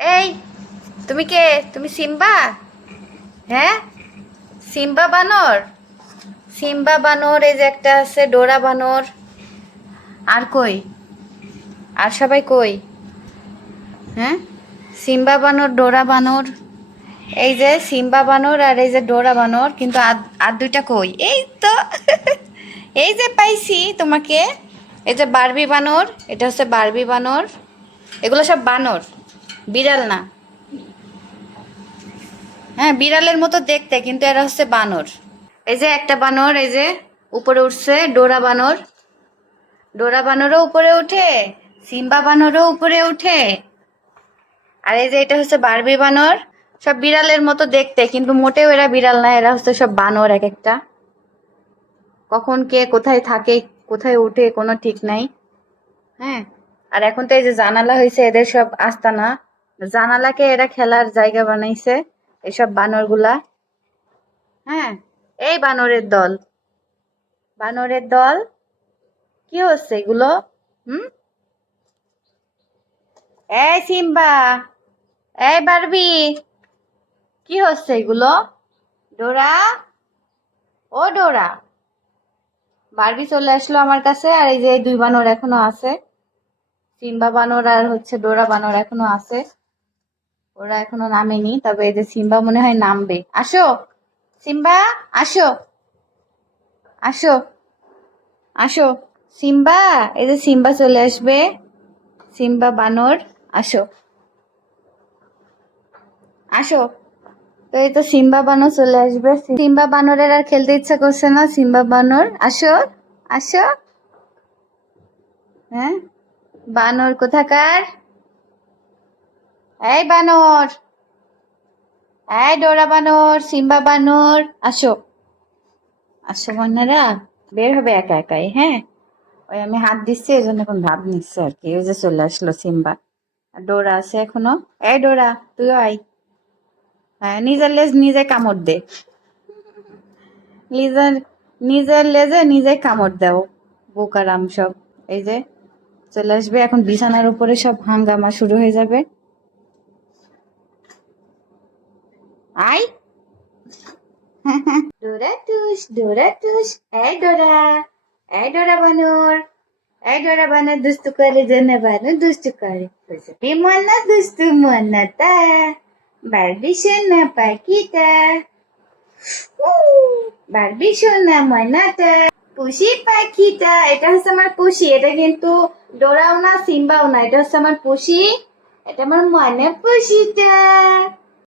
এই, তুমি কে? তুমি সিম্বা? হ্যাঁ, সিম্বা বানর। সিম্বা বানর, এই যে একটা আছে ডোরা বানর। আর কই? আর সবাই কই? হ্যাঁ, সিম্বা বানর, ডোরা বানর। এই যে সিম্বা বানর আর এই যে ডোরা বানর, কিন্তু আর আর দুইটা কই? এই তো এই যে পাইছি তোমাকে। এই যে বারবি বানর, এটা হচ্ছে বারবি বানর। এগুলো সব বানর, বিড়াল না। হ্যাঁ, বিড়ালের মতো দেখতে, কিন্তু এরা হচ্ছে বানর। এই যে একটা বানর, এই যে উপরে উঠছে, ডোরা বানর। ডোরা বানরও উপরে উঠে, সিম্বা বানরও উপরে উঠে। আর এই যে এটা হচ্ছে বারবি বানর। সব বিড়ালের মতো দেখতে, কিন্তু মোটেও এরা বিড়াল না, এরা হচ্ছে সব বানর এক একটা। কখন কে কোথায় থাকে, কোথায় উঠে, কোনো ঠিক নাই। হ্যাঁ, আর এখন তো এই যে জানালা হয়েছে এদের সব আস্তানা। জানালাকে এরা খেলার জায়গা বানাইছে, এসব বানরগুলা। হ্যাঁ, এই বানরের দল, বানরের দল। কি হচ্ছে এগুলো? হুম, এই সিম্বা, এই বারবি, কি হচ্ছে এগুলো? ডোরা, ও ডোরা। বারবি চলে আসলো আমার কাছে, আর এই যে এই দুই বানর এখনো আছে। সিম্বা বানর আর হচ্ছে ডোরা বানর এখনো আছে। ওরা এখনো নামেনি, তবে এই যে সিম্বা মনে হয় নামবে। আসো সিম্বা, আসো, আসো, আসো সিম্বা। এই যে সিম্বা চলে আসবে, সিম্বা বানর, আসো, আসো। তো এই তো সিম্বা বানর চলে আসবে। সিম্বা বানরের আর খেলতে ইচ্ছা করছে না। সিম্বা বানর, আসো, আসো। হ্যাঁ, বানর কোথাকার? এই বানর, এই ডোরা বানর, সিম্বা বানর, আসো, আসো বানরা। বের হবে একা একাই। হ্যাঁ, ওই আমি হাত দিচ্ছি, এই জন্য এখন ভাব নিচ্ছে আর কি। ওই যে চলে আসলো সিম্বা। আর ডোরা আছে এখনো। এই ডোরা, তুইও আয়। হ্যাঁ, নিজের লেজ নিজে কামড় দে। নিজের নিজের লেজে নিজে কামড় দাও, বোকারাম সব। এই যে চলে আসবে এখন, বিছানার উপরে সব হাঙ্গামা শুরু হয়ে যাবে। আয় ডোরা টুস, ডোরা টুস। এই ডোরা, এই ডোরা বানর, এই ডোরা বানর দুস্তু করে, জন্য বানর দুস্তু করে। মনা দুস্তু মনাতা, বারবি সোনা পাখিটা, বারবি সোনা মনাটা, পুষি পাখিটা। এটা হচ্ছে আমার পুষি। এটা কিন্তু ডোরাও না, সিম্বাও না, এটা হচ্ছে আমার পুষি। এটা আমার মনে পুষিটা।